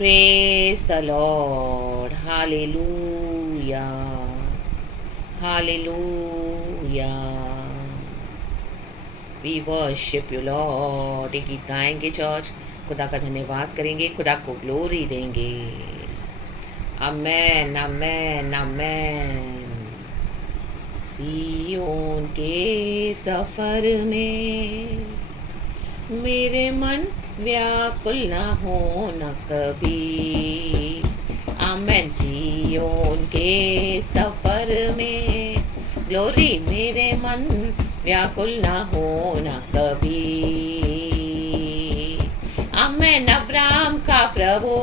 Praise the Lord. Hallelujah. Hallelujah. We worship you, Lord. एक गीत गाएंगे चर्च, खुदा का धन्यवाद करेंगे, खुदा को ग्लोरी देंगे. Amen amen amen. सियोन के सफ़र में मेरे मन व्याकुल न हो न कभी. आमेन. सियोन के सफ़र में ग्लोरी मेरे मन व्याकुल न हो न कभी. आमेन. अब्राहम का प्रभु,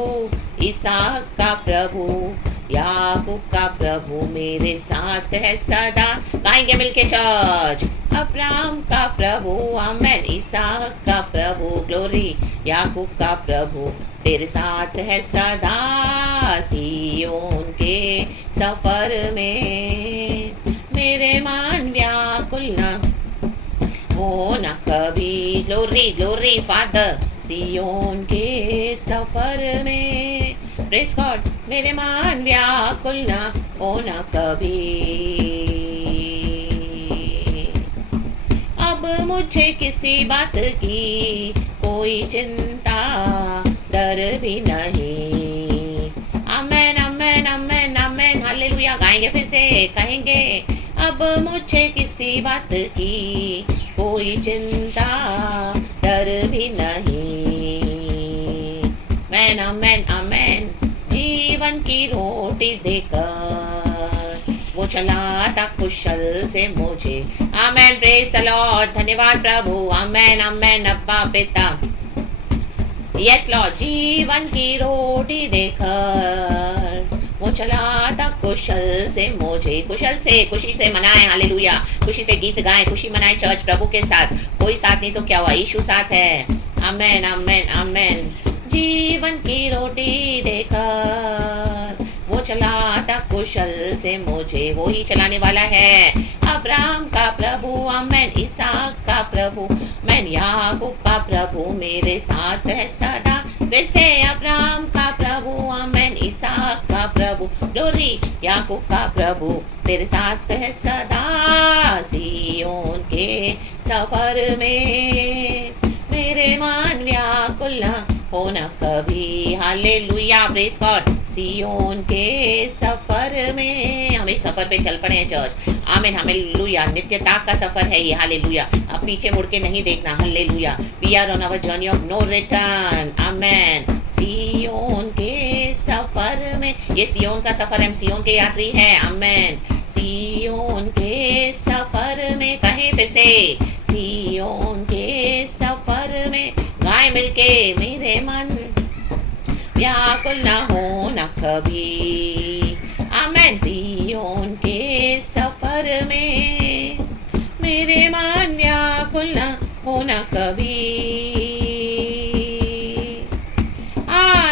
इसहाक का प्रभु, याकूब का प्रभु मेरे साथ है सदा. गाएंगे मिलके चर्च. अब्राहम का प्रभु, आमेन. इसहाक का प्रभु, ग्लोरी. याकूब का प्रभु तेरे साथ है सदा. सियोन के सफर में मेरे मन व्याकुल न हो न कभी. Glory glory father. सियोन के सफर में प्रेज गॉड मेरे मन व्याकुल न हो न कभी. अब मुझे किसी बात की कोई चिंता डर भी नहीं. आमेन आमेन आमेन आमेन. हालेलुया. गाएंगे फिर से, कहेंगे अब मुझे किसी बात की कोई चिंता डर भी नहीं. आमेन आमेन आमेन. जीवन की रोटी देकर वो चलाता कुशल से मुझे. आमेन. Praise the Lord. धन्यवाद प्रभु. Amen amen. अब्बा पिता. Yes Lord. जीवन की रोटी देकर वो चलाता कुशल से मुझे. कुशल से, खुशी से मनाए. हालेलुया. खुशी से गीत गाएं, खुशी मनाए चर्च प्रभु के साथ. कोई साथ नहीं तो क्या हुआ, यीशु साथ है. आमेन आमेन आमेन. जीवन की रोटी देकर वो चलाता कुशल से मुझे. वो ही चलाने वाला है. अब्राहम का प्रभु, आमेन. इसहाक का प्रभु, मैन. याकूब का प्रभु मेरे साथ है सदा. फिर से. अब्राहम का प्रभु, आमेन. इसहाक का प्रभु, ग्लोरी. याकूब का प्रभु तेरे साथ है सदा. सियोन के सफर में मेरे मन व्याकुल न हो न कभी. हालेलुया. Praise God. सियोन के सफर में हम एक सफर पे चल पड़े हैं चर्च. आमेन. हालेलुया. नित्यता का सफर है ये. हालेलुया. अब पीछे मुड़ के नहीं देखना. Hallelujah. We are on our journey of no return. Amen. सियोन के सफर में, ये सियोन का सफर है. हम सियोन के यात्री हैं. आमेन. सियोन के सफर में, कहें फिर से. सियोन के सफर में गाए मिलके मेरे मन व्याकुल न हो न कभी. आमेन. सियोन के सफर में मेरे मन व्याकुल न हो न कभी.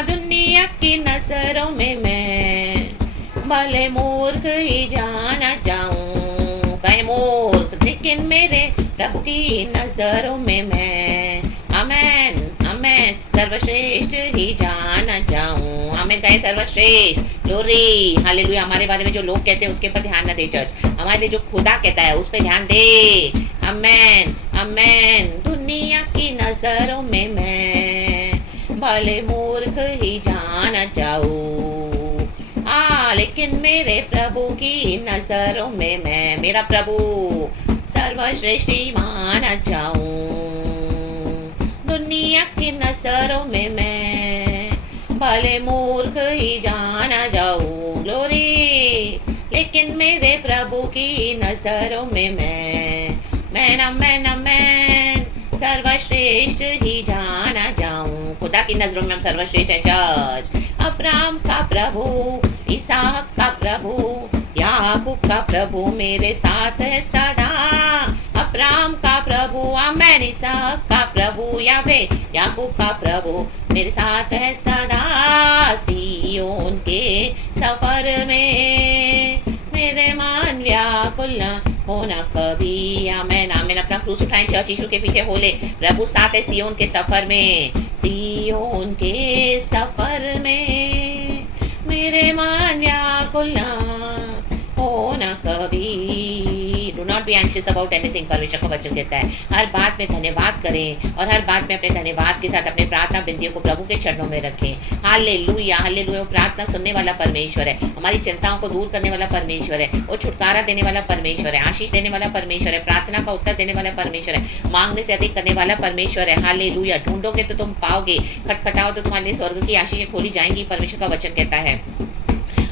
दुनिया की नजरों में मैं भले मूर्ख ही जाना चाहूं. कहे मूर्ख, लेकिन मेरे प्रभु की नजरों में मैं, आमेन आमेन, सर्वश्रेष्ठ ही जाना चाहूं. आमेन. कहे सर्वश्रेष्ठ. ग्लोरी. हालेलुया. हमारे बारे में जो लोग कहते हैं उसके ऊपर ध्यान न दे चर्च. हमारे लिए जो खुदा कहता है उस पर ध्यान दे. आमेन आमेन. दुनिया की नजरों में मैं भले मूर्ख ही जाना चाहूं, लेकिन मेरे प्रभु की नजरों में मैं, मेरा प्रभु सर्वश्रेष्ठ ही माना चाहूं. दुनिया की नजरों में मैं भले मूर्ख ही जाना जाऊं. ग्लोरी. लेकिन मेरे प्रभु की नजरों में मैं सर्वश्रेष्ठ ही जाना जाऊं. खुदा की नजरों में हम सर्वश्रेष्ठ है चर्च. अब्राहम का प्रभु, इसहाक का प्रभु, याकूब का प्रभु मेरे साथ है सदा. अब्राहम का प्रभु, आमेन. इसहाक का प्रभु, यावे. याकूब का प्रभु मेरे साथ है सदा. सियोन के सफर में मेरे मन व्याकुल न हो ना कभी। आमेन आमेन। अपना क्रूस उठाएं चर्च, यीशु के पीछे हो ले। प्रभु साथ है सियोन के सफर में, सियोन के सफर में मेरे मन व्याकुल ना हो ना कभी। Do not be anxious about anything, परमेश्वर का वचन कहता है। हर बात में धन्यवाद करें और हर बात में अपने धन्यवाद के साथ अपने प्रार्थना बिंदियों को प्रभु के चरणों में रखें। Hallelujah hallelujah. वो प्रार्थना सुनने वाला परमेश्वर है, हमारी चिंताओं को दूर करने वाला परमेश्वर है, वो छुटकारा देने वाला परमेश्वर है, आशीष देने वाला परमेश्वर है, प्रार्थना का उत्तर देने वाला परमेश्वर है, मांगने से अधिक करने वाला परमेश्वर है। हालेलुया। ढूंढोगे तो तुम पाओगे, खटखटाओ तो तुम्हारे लिए स्वर्ग की आशीषें खोली जाएंगी, परमेश्वर का वचन कहता है।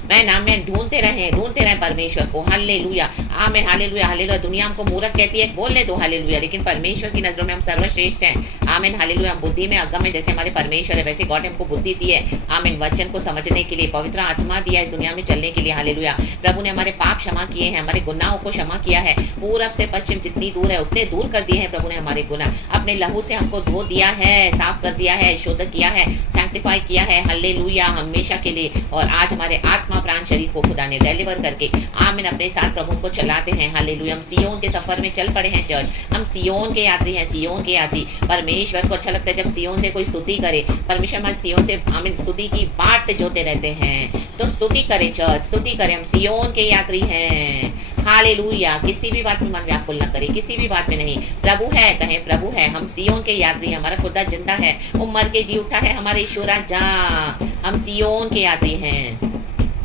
मैं नाम में ढूंढते रहें परमेश्वर को। Hallelujah amen. Hallelujah hallelujah. दुनिया हमको मूर्ख कहती है, बोलने दो हालेलुया, लेकिन परमेश्वर की नजरों में हम सर्वश्रेष्ठ हैं। Amen hallelujah. हम बुद्धि में अगम है, जैसे हमारे परमेश्वर है वैसे गॉड ने हमको बुद्धि दी है। आमेन। वचन को समझने के लिए, पवित्र आत्मा दिया इस दुनिया में चलने के लिए। हालेलुया। प्रभु ने हमारे पाप क्षमा किए हैं, हमारे गुनाहों को क्षमा किया है। पूरब से पश्चिम जितनी दूर है उतने दूर कर दिए हैं प्रभु ने हमारे गुनाह। अपने लहू से हमको धो दिया है, साफ कर दिया है, शुद्ध किया है, सैंक्टिफाई किया है। हालेलुया। हमेशा के लिए। और आज हमारे आत्मा प्राण शरीर को खुदा ने डिलीवर करके आमीन अपने साथ प्रभु को चलाते हैं। हालेलुया। हम सियोन के सफर में चल पड़े हैं चर्च। हम सियोन के यात्री हैं, सियोन के यात्री। परमेश्वर को अच्छा लगता है जब सियोन से कोई स्तुति करे। परमेश्वर हमारे सियोन से आमीन स्तुति की बाट जोते रहते हैं। तो स्तुति करे चर्च, स्तुति करे। हम सियोन के यात्री हैं। हालेलुया। किसी भी बात में मन व्याकुल न करे, किसी भी बात में नहीं। प्रभु है कहें, प्रभु है। हम सियोन के यात्री हैं, हमारा खुदा जिंदा है, वो मर के जी उठा है, हमारे ईश्वर जा। हम सियोन के यात्री हैं।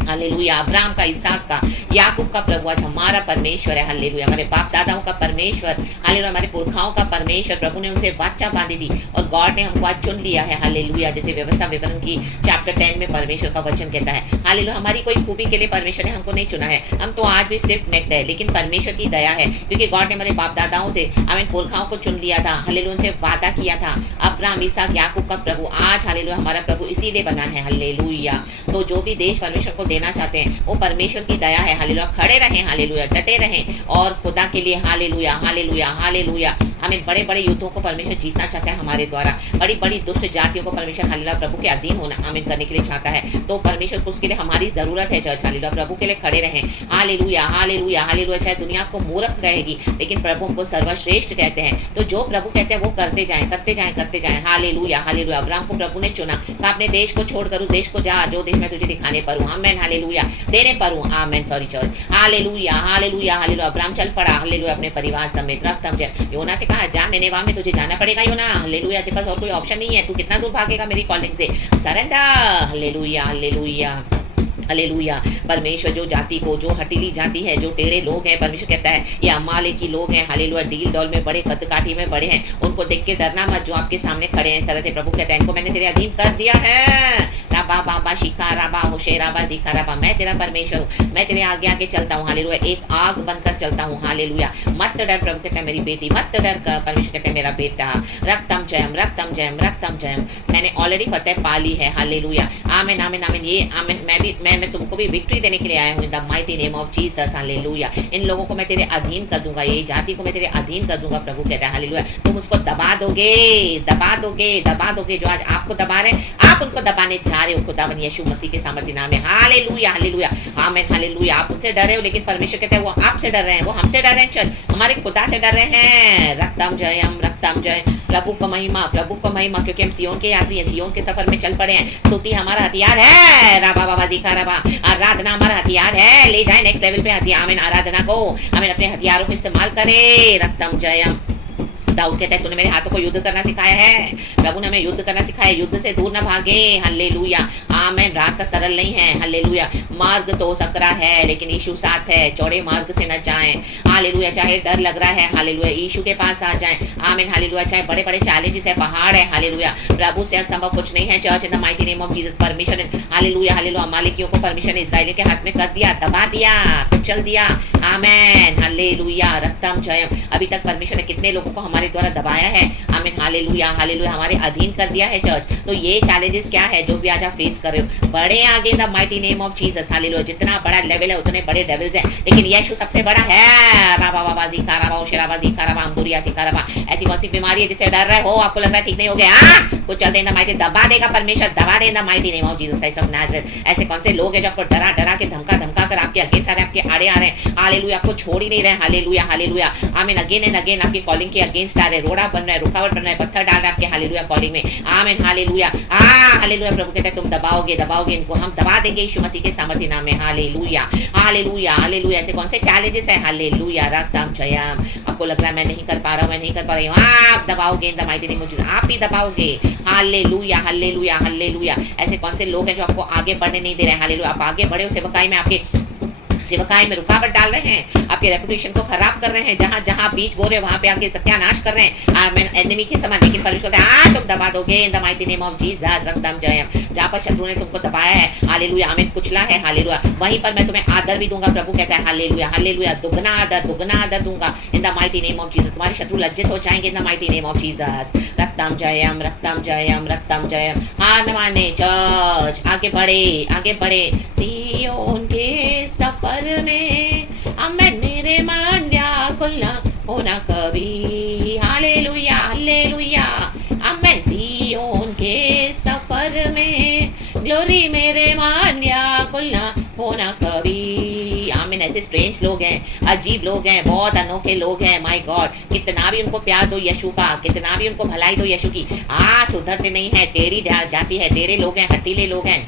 हालेलुया। अब्राहम का, इसहाक का, याकूब का प्रभु आज हमारा परमेश्वर है। हालेलुया। हमारे बाप दादाओं का परमेश्वर। हालेलुया। हमारे पुरखाओं का परमेश्वर। प्रभु ने उनसे वाचा बांधी दी और गॉड ने हमको आज चुन लिया है। हालेलुया। जैसे व्यवस्था विवरण की चैप्टर 10 में परमेश्वर का वचन कहता है। हालेलुया। हमारी कोई खूबी के लिए परमेश्वर ने हमको नहीं चुना है, हम तो आज भी स्टिफ नेक्ड है, लेकिन परमेश्वर की दया है क्योंकि गॉड ने हमारे बाप दादाओं से हमें पुरखाओं को चुन लिया था। हालेलुया। उनसे वादा किया था। अब्राहम, इसहाक, याकूब का प्रभु आज हालेलुया हमारा प्रभु इसीलिए बना है। हालेलुया। तो जो भी देश परमेश्वर को देना चाहते हैं वो परमेश्वर की दया है। हालेलुया। खड़े रहें, हालेलुया, डटे रहें और खुदा के लिए। Hallelujah hallelujah hallelujah. हमें बड़े बड़े युद्धों को परमेश्वर जीतना चाहता है हमारे द्वारा। बड़ी बड़ी दुष्ट जातियों को परमेश्वर हालेलुया प्रभु के अधीन होना आमीन करने के लिए चाहता है। तो परमेश्वर को उसके लिए हमारी जरूरत है चर्च। हालेलुया। प्रभु के लिए खड़े रहें। Hallelujah hallelujah hallelujah. चाहे दुनिया आपको मूर्ख कहेगी, लेकिन प्रभु हमको सर्वश्रेष्ठ कहते हैं। तो जो प्रभु कहते हैं वो करते जाएं, करते जाएं, करते जाएं। Hallelujah hallelujah. अब्राहम को प्रभु ने चुना, कहा अपने देश को छोड़कर उस देश को जा जो देश मैं तुझे दिखाने पर हूं। आमीन हालेलुया। देने पर हूं। आमीन। Sorry church. Hallelujah hallelujah hallelujah. Abraham चल पड़ा हालेलुया अपने परिवार समेत। रफ्तम जय। योना से कहा जा निनेवा में तुझे जाना पड़ेगा योना। हालेलुया। तेरे पास और कोई ऑप्शन नहीं है, तू कितना दूर भागेगा मेरी कॉलिंग से। सरेंडर। Hallelujah hallelujah hallelujah. परमेश्वर जो जाति को, जो हटीली जाति है, जो टेढ़े लोग हैं, परमेश्वर कहता है ये अमालेकी लोग हैं। हालेलुया। डील डॉल में बड़े, कद काठी में बड़े हैं, उनको देख के डरना मत जो आपके सामने खड़े हैं। इस तरह से प्रभु कहता है इनको मैंने तेरे अधीन कर दिया है। राबा बाबा शिखा राबा होशे राबा जिखा राबा। मैं तेरा परमेश्वर हूँ, मैं तेरे आगे आगे चलता हूँ। हालेलुया। एक आग बनकर चलता हूँ। हालेलुया। मत डर। प्रभु कहता है मेरी बेटी मत डर। परमेश्वर कहते हैं मेरा बेटा। रक्तम जयम रक्तम जयम रक्तम जयम। मैंने ऑलरेडी फतेह पा ली है। हालेलुया। आमीन आमीन आमीन। ये आमीन। मैं तुमको भी विक्ट्री देने के लिए आया हूँ in the mighty name of Jesus. Hallelujah. इन लोगों को मैं तेरे अधीन कर दूंगा, ये जाति को मैं तेरे अधीन कर दूंगा। प्रभु कहता है हालेलुया। तुम उसको दबा दोगे, दबा दोगे, दबा दोगे। जो आज आपको दबा रहे हैं आप उनको दबाने जा रहे हो खुदावन यीशु मसीह के सामर्थ्य नाम में। Hallelujah hallelujah. आमीन हालेलुया। आप उनसे डर रहे हो, लेकिन परमेश्वर कहते हैं वो आपसे डर रहे हैं, वो हमसे डर रहे हैं, चल हमारे खुदा से डर रहे हैं। रक्तम जयम रक्तम जय। प्रभु का महिमा, प्रभु का महिमा, क्योंकि हम सियोन के यात्री हैं, सियोन के सफर में चल पड़े हैं। स्तुति हमारा हथियार है। राबा बाबा जिखा राबा। आराधना हमारा हथियार है। ले जाए नेक्स्ट लेवल पे हथियार। आमीन। आराधना को हमें अपने हथियारों को इस्तेमाल करें। रक्तम जयम। दाऊद कहता है तूने मेरे हाथों को युद्ध करना सिखाया है। प्रभु ने हमें युद्ध करना सिखाया, युद्ध से दूर न भागे। हालेलुया। आमीन। रास्ता सरल नहीं है। हालेलुया। मार्ग तो सकरा है, लेकिन यीशु साथ है। चौड़े मार्ग से न जाएं। हालेलुया। चाहे डर लग रहा है, हालेलुया, यीशु के पास आ जाएं। आमीन हालेलुया। चाहे बड़े बड़े चैलेंजेस है, पहाड़ है, हालेलुया, प्रभु से असंभव कुछ नहीं है। Church in the mighty name of Jesus. Permission hallelujah hallelujah. अमालेकियों को परमिशन इस्राएलियों के हाथ में कर दिया, दबा दिया, कुचल दिया। आमीन हालेलुया। रक्तम जयम। अभी तक परमेश्वर ने कितने लोगों को हमारे द्वारा दबाया है। आमीन हालेलुया हालेलुया। हमारे अधीन कर दिया है चर्च। तो ये चैलेंजेस क्या है जो भी आज आप फेस कर रहे रहे हो, बड़े आगे इन the mighty name of Jesus hallelujah. जितना बड़ा लेवल है उतने बड़े डेविल्स हैं, लेकिन यीशु सबसे बड़ा है। राबाबाजी काराबा शेराबाजी काराबा अमदुरिया सी काराबा। ऐसी कौन सी बीमारी है जिससे डर रहे हो, आपको लग रहा है ठीक नहीं हो गया, कुछ चलते इन द माइटी दबा देगा परमेश्वर, दबा दे in the mighty name of Jesus Christ of Nazareth. ऐसे कौन से लोग हैं जो आपको डरा डरा के धमका धमका कर आपके अगेंस्ट आ रहे हैं, आपके आड़े आ रहे हैं, हालेलुया, आपको छोड़ ही नहीं रहे, हालेलुया हालेलुया आमीन। अगेन एंड अगेन आपकी कॉलिंग के अगेंस्ट आ रहे, रोड़ा बन रहा है, रुकावट बन रहा है, पत्थर डाल रहा है आपके हालेलुया कॉलिंग में, आमीन हालेलुया हालेलुया। प्रभु कहते हैं तुम दबाओगे दबाओगे इनको, हम दबा देंगे यीशु मसीह के सामर्थ्य नाम में, हालेलुया हालेलुया हालेलुया। ऐसे कौन से चैलेंजेस हैं, हालेलुया रक्तम जयम। आपको लग रहा है मैं नहीं कर पा रहा हूँ, मैं नहीं कर पा रही हूँ, आप दबाओगे in the mighty name of Jesus, आप ही दबाओगे, हालेलुया हालेलुया हालेलुया। ऐसे कौन से लोग हैं जो आपको आगे बढ़ने नहीं दे रहे हैं, हालेलुया, आप आगे बढ़े हो, सेवकाई में आपके सेवकाई में रुकावट डाल रहे हैं, आपके रेपुटेशन को खराब कर रहे हैं, जहां जहां बीज बो रहे वहां पे आके सत्यानाश कर रहे हैं आमीन एनिमी के समान। लेकिन परमेश्वर कहता है तुम दबा दोगे in the mighty name of Jesus रक्तम जयम। जहां पर शत्रु ने तुमको दबाया है हालेलुया आमीन, कुचला है हालेलुया, वहीं पर मैं तुम्हें आदर भी दूंगा। प्रभु कहता है हालेलुया हालेलुया, दुगना आदर दूंगा in the mighty name of Jesus. तुम्हारे शत्रु लज्जित हो जाएंगे in the mighty name of Jesus रक्तम जयम रक्तम जयम रक्तम जयम। हार न माने चर्च, आगे बढ़े सियोन के सफर में, आमीन मेरे मान व्याकुल न होना कभी, हालेलुया हालेलुया आमीन। सियोन के सफर में ग्लोरी मेरे मान व्याकुल न होना कभी, आमीन। ऐसे स्ट्रेंज लोग हैं, अजीब लोग हैं, बहुत अनोखे लोग हैं, माय गॉड। कितना भी उनको प्यार दो यीशु का, कितना भी उनको भलाई दो यीशु की, सुधरते नहीं है, टेढ़ी जाती है, टेढ़े लोग हैं, हटीले लोग हैं,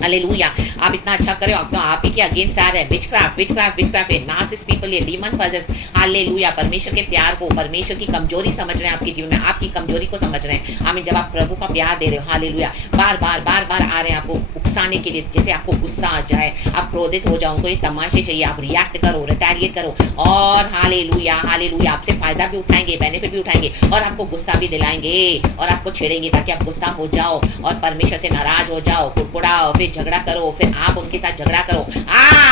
हालेलुया। आप इतना अच्छा करे हो, अब तो आप ही के अगेंस्ट आ रहे हैं, विचक्राफ्ट नार्सिसिस्ट पीपल, ये डीमन पजेस, हालेलुया। परमेश्वर के प्यार को, परमेश्वर की कमजोरी समझ रहे हैं आपके जीवन में, आपकी कमजोरी को समझ रहे हैं आमीन। जब आप प्रभु का प्यार दे रहे हो हालेलुया, बार बार आ रहे हैं आपको उकसाने के लिए, जैसे आपको गुस्सा आ जाए, आप क्रोधित हो जाओ, उनको ये तमाशे चाहिए, आप रिएक्ट करो, रिटेलिएट करो, और हालेलुया हालेलुया आपसे फायदा भी उठाएंगे, बेनिफिट भी उठाएंगे, और आपको गुस्सा भी दिलाएंगे, और आपको छेड़ेंगे ताकि आप गुस्सा हो जाओ और परमेश्वर से नाराज हो जाओ, कुड़कुड़ाओ, फिर झगड़ा करो, फिर आप उनके साथ झगड़ा करो,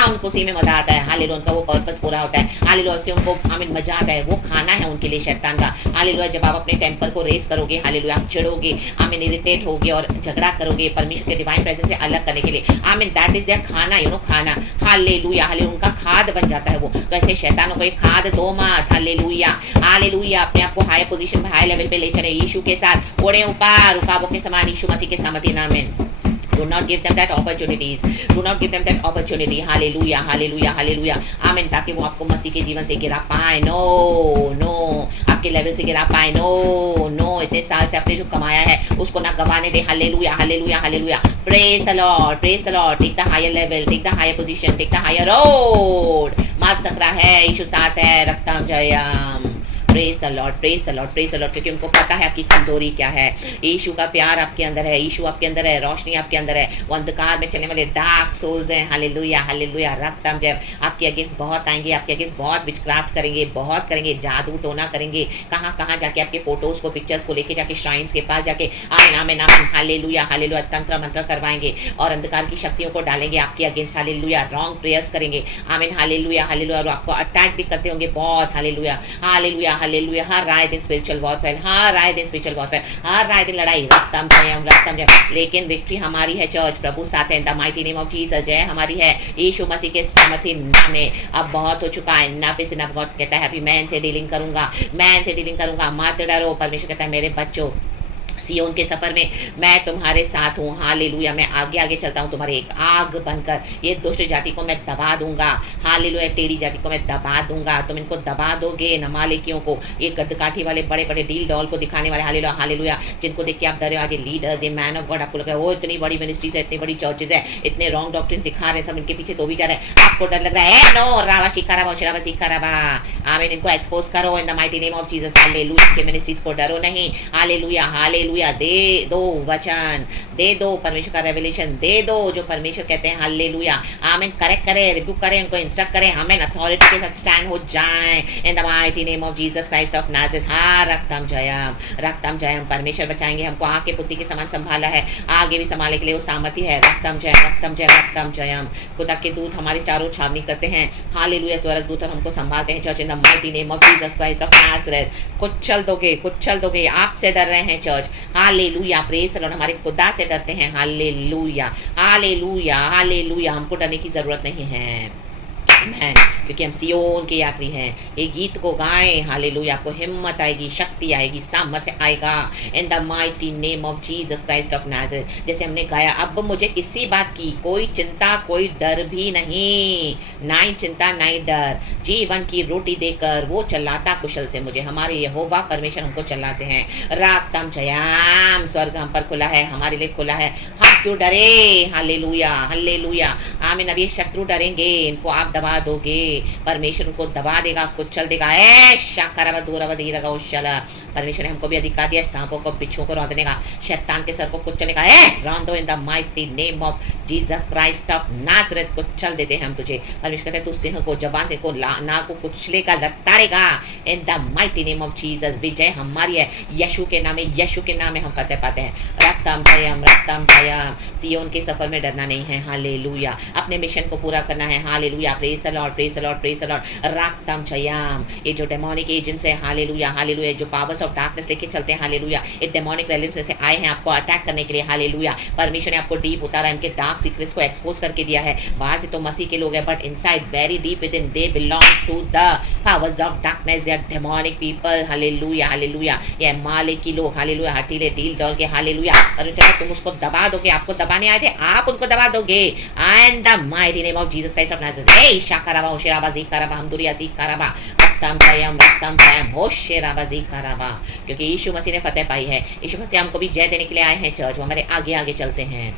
उनको उसी में मजा आता है हालेलुया, उनका वो पर्पस पूरा होता है हालेलुया, उससे उनको आमीन मजा आता है, वो खाना है उनके लिए शैतान का हालेलुया। जब आप अपने टेम्पर को रेस करोगे हालेलुया, आप चिढ़ोगे आमीन, इरिटेट होगे और झगड़ा करोगे परमेश्वर के डिवाइन प्रेजेंस से अलग करने के लिए आमीन, दैट इज देयर खाना, खाना हालेलुया हालेलुया, उनका खाद बन जाता है वो। तो ऐसे शैतानों को एक खाद दो मत हालेलुया हालेलुया, अपने आप को हाई पोजीशन में, हाई लेवल पे ले चले, यीशु के साथ उड़े ऊपर, रुकावों के समान, यीशु मसीह के सामर्थ्य नाम में। Do not give them that opportunities. Do not give them that opportunity. Hallelujah, hallelujah, hallelujah. Amen. ताकि वो आपको मसीह के जीवन से गिरा पाए, नो आपके लेवल से गिरा पाए, नो इतने साल से आपने जो कमाया है उसको ना गंवाने दे। Hallelujah hallelujah hallelujah, praise the lord, take the higher level, take the higher position, take the higher road. मार्ग सकरा है, यीशु साथ है, रक्तम जयम। प्रेज द लॉर्ड, क्योंकि उनको पता है आपकी कमजोरी क्या है। यीशु का प्यार आपके अंदर है, यीशु आपके अंदर है, रोशनी आपके अंदर है, वो अंधकार में चलने वाले डार्क सोल्स हैं हालेलुया हालेलुया रक्तम जय। आपके अगेंस्ट बहुत आएंगे, आपके अगेंस्ट बहुत विचक्राफ्ट करेंगे, बहुत करेंगे, जादू टोना करेंगे, कहाँ जाके आपके फोटोज को, पिक्चर्स को लेके जाके श्राइन्स के पास जाके आमीन आमीन आमीन हालेलुया हालेलुया तंत्र मंत्र करवाएंगे और अंधकार की शक्तियों को डालेंगे आपके अगेंस्ट हालेलुया, रॉन्ग प्रेयर्स करेंगे आमीन हालेलुया हालेलुया, और आपको अटैक भी करते होंगे बहुत हालेलुया हालेलुया हालेलुया। हर राय दिन स्पिरिचुअल वॉरफेयर, हर राय दिन लड़ाई, रक्तम जय। लेकिन विक्ट्री हमारी है चर्च, प्रभु साथ है, the mighty name of Jesus, जय हमारी है यीशु मसीह के सामर्थ्य नाम में। अब बहुत हो चुका है, इनफ इज इनफ। गॉड कहता है अभी मैन से डीलिंग करूंगा, मत डरो। परमेश्वर कहता है मेरे बच्चों, सियोन के सफर में मैं तुम्हारे साथ हूँ हालेलुया, मैं आगे चलता हूँ तुम्हारे एक आग बनकर। ये दुष्ट जाति को मैं दबा दूंगा हालेलुया, टेढ़ी जाति को मैं दबा दूंगा, तुम इनको दबा दोगे नमालिकियों को, ये गद्दकाठी वाले बड़े बड़े डील डॉल को दिखाने वाले हालेलुया हालेलुया, जिनको देख के आप डरे। आज ये लीडर्स, ये मैन ऑफ गॉड, आपको लग रहा है वो इतनी बड़ी मिनिस्ट्रीज है, इतनी बड़ी चर्चेज है, इतने रॉन्ग डॉक्ट्रिन सिखा रहे हैं, सब इनके पीछे तो भी जा रहे हैं, आपको डर लग रहा है, नो रावा शिकाराबा आमीन, इनको एक्सपोज करो इन the mighty name of Jesus hallelujah. के मिनिस्ट्रीज को डरो नहीं हालेलुया हालेलुया, दे दो वचन, दे दो परमेश्वर का रेवलेशन, दे दो जो परमेश्वर कहते हैं हालेलुया आमीन। करेक्ट करें, रिब्यूक करें, उनको इंस्ट्रक्ट करें, हमें अथॉरिटी के साथ स्टैंड हो जाएं in the mighty name of Jesus Christ of Nazareth. रक्तम जयम, परमेश्वर बचाएंगे हमको, आँख के पुत्री के समान संभाला है, आगे भी संभालने के लिए वो सामर्थ्य है। रक्तम जयम। खुदा के दूत हमारे चारों छावनी करते हैं हालेलुया, स्वर्ग दूत हमको संभालते हैं church in the mighty name of Jesus Christ of Nazareth. कुचल दोगे, आपसे डर रहे हैं चर्च, हालेलुया, प्रेज लॉर्ड, हमारे खुदा से डरते हैं। हालेलुया, हालेलुया, हालेलुया, हमको डरने की जरूरत नहीं है। आमेन, क्योंकि हम सियोन के यात्री हैं। ये गीत को गाएं, हालेलुया, आपको हिम्मत आएगी, शक्ति आएगी, सामर्थ्य आएगा। इन the mighty name of Jesus Christ of Nazareth. जैसे हमने गाया, अब मुझे किसी बात की कोई चिंता, कोई डर भी नहीं, ना ही चिंता ना ही डर। जीवन की रोटी देकर वो चलाता कुशल से मुझे। हमारे यहोवा परमेश्वर हमको चलाते हैं। रागतम जयाम, स्वर्ग हम पर खुला है, हमारे लिए खुला है। हम क्यों डरे? हालेलुया, हालेलुया, आमीन। अब ये शत्रु डरेंगे, इनको आप दबा दोगे, परमेश्वर उनको दबा देगा, कुचल देगा। परमेश्वर ने हमको भी अधिकार दिया सांपों को, बिच्छुओं को रौंदने का, शैतान के सर को कुचलने का। रौंदो in the mighty name of Jesus Christ of Nazareth. कुचल देते हैं हम तुझे। परमेश्वर कहते हैं तू सिंह को, जबान से को ना को कुचलेगा, लताड़ेगा। In the mighty name of Jesus. विजय हमारी है, यीशु के नाम में, यीशु के नाम में हम फतेह पाते हैं। रक्तम जयम, रक्तम जयम। सियोन के सफर में डरना नहीं है। हालेलुया, अपने मिशन को पूरा करना है। Hallelujah, praise the lord, praise the lord, praise the lord. रक्तम जयम। ये जो डेमोनिक एजेंट्स है, हालेलुया, हालेलुया, जो पावर्स ऑफ डार्कनेस लेके चलते हैं, हालेलुया, ये डेमोनिक रेलिम्स से आए हैं आपको अटैक करने के लिए। हालेलुया, परमेश्वर ने आपको डीप उतारा, इनके डार्क सीक्रेट्स को एक्सपोज करके दिया है। बाहर से तो मसीह के लोग हैं, but inside very deep within they belong to the powers of darkness. They are demonic people. Hallelujah, hallelujah, ये मालिक की लोग, हालेलुया, हटीले ढील डॉल के, हालेलुया। और तुम उसको दबा दोगे, आपको दबाने आए थे, आप उनको दबा दोगे। And the mighty name of Jesus Christ of Nazareth. ए शाकराबा, ओशेराबा, ज़ीकाराबा, हमदुरिया, ज़ीकाराबा, रक्तम जयम, रक्तम जयम, होशेराबा, ज़ीकाराबा। क्योंकि यीशु मसीह ने फतेह पाई है। यीशु मसीह हमको भी जय देने के लिए आए हैं। चर्च वो हमारे आगे आगे चलते हैं।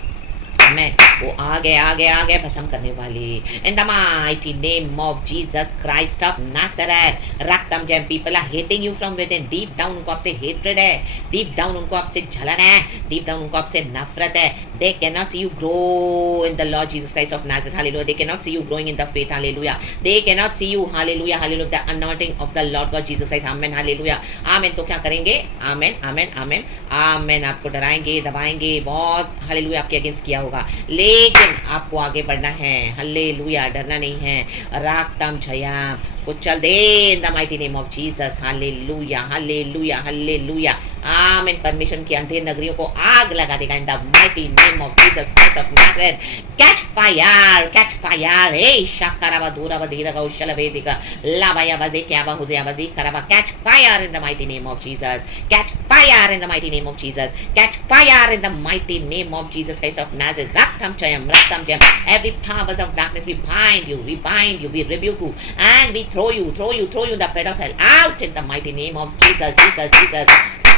मैं वो आगे आगे आगे भस्म करने वाली। In the mighty name of Jesus Christ of Nazareth. रक्तम जयम। People are hating you from within. Deep down उनको आपसे हेट्रेड है, डीप डाउन उनको आपसे जलन है, डीप डाउन उनको आपसे नफरत है। They cannot see you grow in the Lord Jesus Christ of Nazareth. Hallelujah. They cannot see you growing in the faith. Hallelujah. They cannot see you. Hallelujah. Hallelujah. The anointing of the Lord God Jesus Christ. Amen. Hallelujah. Amen. तो क्या करेंगे? Amen. Amen. Amen. Amen. आपको डराएंगे, दबाएंगे, बहुत hallelujah आपके against किया होगा, लेकिन आपको आगे बढ़ना है। हालेलुया, डरना नहीं है। रागतम जयम, कुचल दे in the mighty name of Jesus. Hallelujah, hallelujah, hallelujah. आमीन। परमेश्वर की अंधेर नगरियों को आग लगा देगा in the mighty name of Jesus Christ of Nazareth. Catch fire, catch fire. ए शाकराबा, दूराबा, धीरागा, उशलबेदिका, लाबाया, बजे क्याबा, हुज़ेया, बजे कराबा। Catch fire in the mighty name of Jesus. Catch fire in the mighty name of Jesus. Catch fire in the mighty name of Jesus Christ of Nazareth. Raktam Chayam, Raktam Chayam. Every powers of darkness, we bind you, we rebuke you, and we throw you in the pit of hell. Out in the mighty name of Jesus, Jesus, Jesus.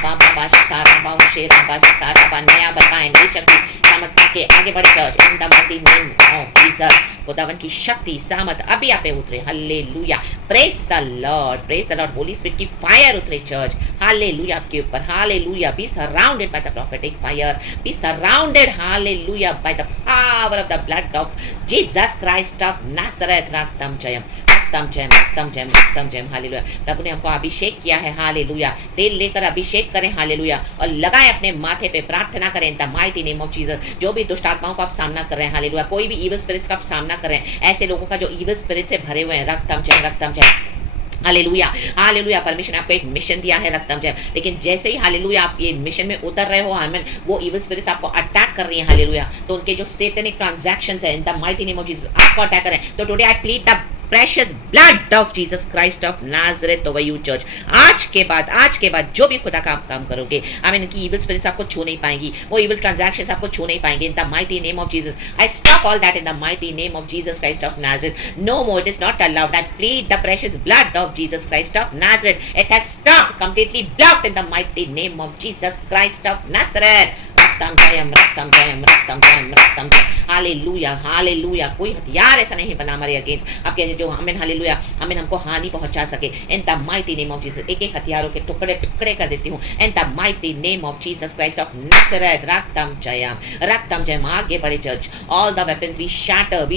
Baba Shikara, Baba Shera, Baba Shikara, Baba Naya, Baba Shakti, सामर्थ के आगे बढ़े church in the mighty name of Jesus. खुदावन की शक्ति सामर्थ अभी आप पे उतरे। Hallelujah, praise the lord, praise the lord. Holy spirit की फायर उतरे चर्च। हालेलुया आपके ऊपर। Hallelujah, be surrounded by the prophetic fire, be surrounded, hallelujah, by the power of the blood of Jesus Christ of Nazareth. रक्तम जयम, रक्तम जयम, रक्तम जयम, रक्तम जयम। हालेलुया, प्रभु ने हमको अभिषेक किया है। हालेलुया, तेल लेकर अभिषेक करें। हालेलुया, और लगाए अपने माथे पे, प्रार्थना करें इन the mighty name of Jesus. जो भी दुष्ट आत्माओं का आप सामना कर रहे हैं, हालेलुया, कोई भी इविल स्पिरिट्स का आप सामना कर रहे हैं, ऐसे लोगों का जो इविल स्पिरिट से भरे हुए हैं, रक्तम जयम, रक्तम जयम। Hallelujah, hallelujah. परमेश्वर ने आपको एक मिशन दिया है, रक्तम जयम, लेकिन जैसे ही हालेलुया आप ये मिशन में उतर रहे हो, आमीन, वो इविल स्पिरिट्स आपको अटैक कर रही हैं। हालेलुया, तो उनके जो सैतानिक ट्रांजैक्शंस है इन the mighty name of Jesus आपको अटैक करें। तो today I plead the precious blood of Jesus Christ of Nazareth over you church. आज के बाद जो भी खुदा का आप काम करोगे, आमीन, की इविल स्पिरिट्स आपको छू नहीं पाएंगी, वो इविल ट्रांजैक्शंस आपको छू नहीं पाएंगे। In the mighty name of Jesus I stop all that in the mighty name of Jesus Christ of Nazareth. No more, it is not allowed. I plead the precious blood of Jesus Christ of Nazareth. It has stopped, completely blocked in the mighty name of Jesus Christ of Nazareth. रक्तम जयम, रक्तम जयम, रक्तम जयम, रक्तम जयम। Hallelujah, hallelujah. कोई हथियार ऐसा नहीं बना हमारे अगेंस्ट, आपके जो हमें, हालेलुया, हमें हमको हानि पहुंचा सके। In the mighty name of Jesus एक एक हथियारों के टुकड़े टुकड़े कर देती हूँ in the mighty name of Jesus Christ of Nazareth. रक्तम जयम, रक्तम जयम। आगे बढ़े church. All the weapons we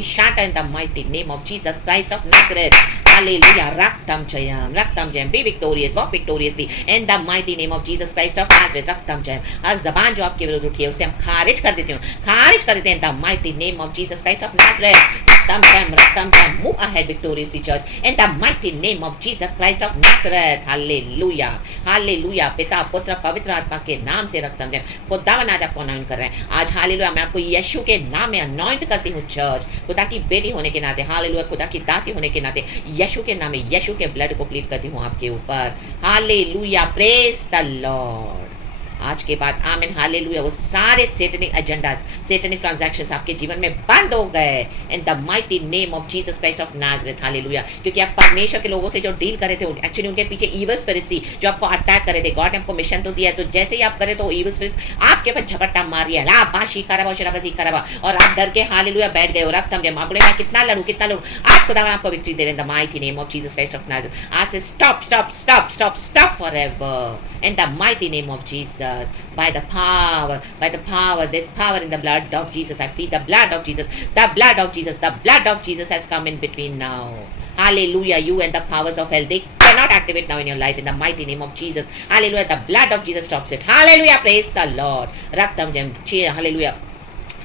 shatter in the mighty name of Jesus Christ of Nazareth. Hallelujah. Raktam Jayam, Raktam Jayam. Be victorious, walk victoriously in the mighty name of Jesus Christ of Nazareth. Raktam Jayam. हर जबान जो आपके विरुद्ध उठी है उसे हम खारिज कर देते हैं in the mighty name of Jesus Christ of Nazareth. Raktam Jam, move ahead victoriously, church. In the mighty name of Jesus Christ of Nazareth. Hallelujah. Hallelujah. पिता पुत्र पवित्र आत्मा के नाम से रक्तम जम खुदावन आज आपको अनॉइंट कर रहे हैं. आज हालेलुया मैं आपको यीशु के नाम में अनॉइंट करती हूँ चर्च. खुदा की बेटी होने के नाते, हालेलुया खुदा की दासी होने के नाते यीशु के नाम में यीशु के ब्लड को प्लीड करती हूँ आपके ऊपर. हालेलुया. Praise the Lord. आज के बाद आमीन हालेलुया वो सारे सेटनिक एजेंडास, सेटनिक ट्रांजैक्शंस आपके जीवन में बंद हो गए इन the mighty name of Jesus Christ of Nazareth. Hallelujah. क्योंकि आप परमेश्वर के लोगों से जो डील कर रहे थे, एक्चुअली उनके पीछे इविल स्पिरिट्स थी जो आपको अटैक कर रहे थे. गॉड ने आपको मिशन तो दिया है, तो जैसे ही आप करे तो इविल स्पिरिट्स आपके ऊपर झपट्टा मार रही है. ला बाशी करबा शराबी करबा और आप डर के हालेलुया बैठ गए. और रक्त हम बोले मैं कितना लड़ूं कितना लड़ूं. आज खुदा आपको विक्ट्री दे रहे हैं the mighty name of Jesus Christ of Nazareth. आज से stop stop stop stop stop forever in the mighty name of Jesus. By the power, there's power in the blood of Jesus. I plead the blood of Jesus, the blood of Jesus, the blood of Jesus has come in between now. Hallelujah. You and the powers of hell, they cannot activate now in your life in the mighty name of Jesus. Hallelujah. The blood of Jesus stops it. Hallelujah. Praise the Lord. Raktam jam. Hallelujah.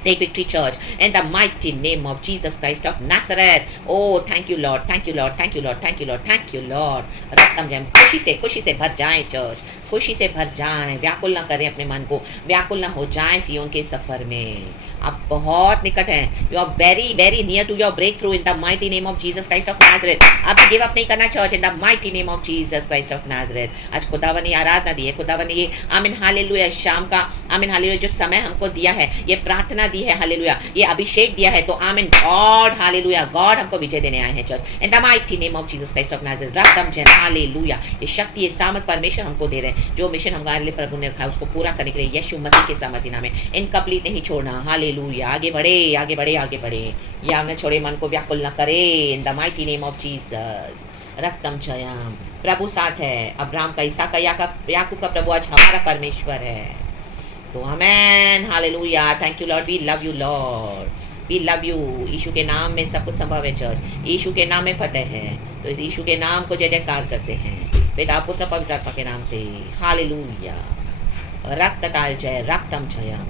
Take victory, church, in the mighty name of Jesus Christ of Nazareth. Oh, thank you, Lord. Thank you, Lord. Thank you, Lord. Thank you, Lord. Thank you, Lord. रक्तम जम खुशी से भर जाएं church. खुशी से भर जाएं. व्याकुल ना करें अपने मन को. व्याकुल ना हो जाएं सियोन के सफर में. आप बहुत निकट हैं. You are very very near to your breakthrough in the mighty name of Jesus Christ of Nazareth. आप गिव अप नहीं करना church in the mighty name of Jesus Christ of Nazareth. आज खुदावन ने आराधना दी है. खुदावन ने ये आमीन हालेलुया शाम का आमीन हालेलुया जो समय हमको दिया है, ये प्रार्थना दी है हालेलुया, ये अभिषेक दिया है. तो आमीन गॉड हालेलुया गॉड हमको विजय देने आए हैं church in the mighty name of Jesus Christ of Nazareth. रक्तम जय हालेलुया. ये शक्ति ये सामर्थ परमेश्वर हमको दे रहे हैं. जो मिशन हमारे लिए प्रभु ने रखा है उसको पूरा करने के लिए यीशु मसीह के सामर्थ्य नाम में इनकम्प्लीट नहीं छोड़ना. हालेलुया. आगे बढ़े आगे बढ़े आगे बढ़े. या हमने छोड़े मन को व्याकुल न करे in the mighty name of Jesus. रक्तम जयम. प्रभु साथ है. अब्राहम का, इसहाक का, याकूब का प्रभु आज हमारा परमेश्वर है. तो amen hallelujah. Thank you lord. We love you lord. We love you. Yeshu के नाम में सब कुछ संभव है चर्च. यीशु के नाम में फतेह है. तो इस यीशु के नाम को जय जयकार करते हैं पिता पुत्र पवित्र आत्मा के नाम से. हालेलुया. रक्त काल जय. रक्तम जयम.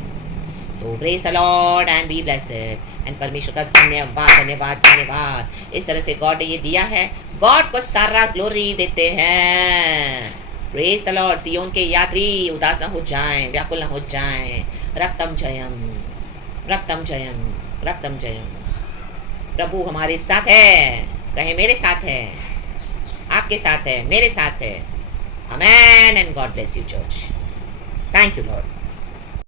तो praise the Lord and be blessed. And परमेश्वर का धन्यवाद धन्यवाद धन्यवाद. इस तरह से गॉड ने ये दिया है. गॉड को सारा ग्लोरी देते हैं. Praise the Lord. सियोन के यात्री उदास न हो जाएं, व्याकुल न हो जाएं. रक्तम जयम. रक्तम जयम. रक्तम जयम. प्रभु हमारे साथ है. कहे मेरे साथ है, आपके साथ है, मेरे साथ है. Amen and God bless you church. Thank you Lord.